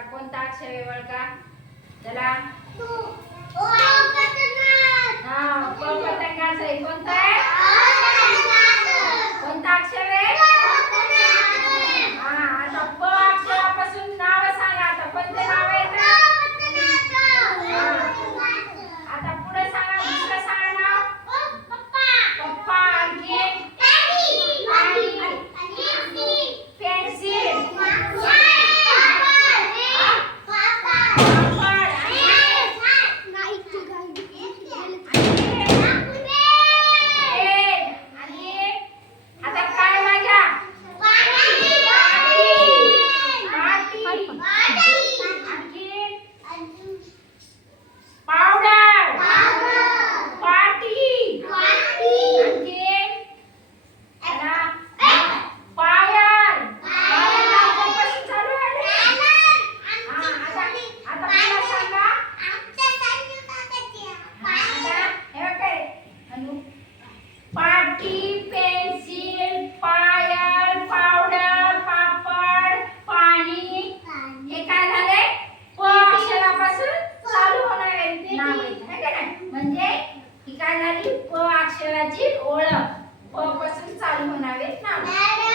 आता कोणता अक्षर आहे ओळखा चला प पतंगाचा आहे कोणता आहे कोणता अक्षर आहे आता प अक्षरापासून नाव सांगा आता कोणते नाव आहे आता पुढे सांगा दुसरं सांगा नाव पप्पा आणखी पेन्सिल म्हणजे ही काय झाली प अक्षराची ओळख प पासून चालू होणारे नाव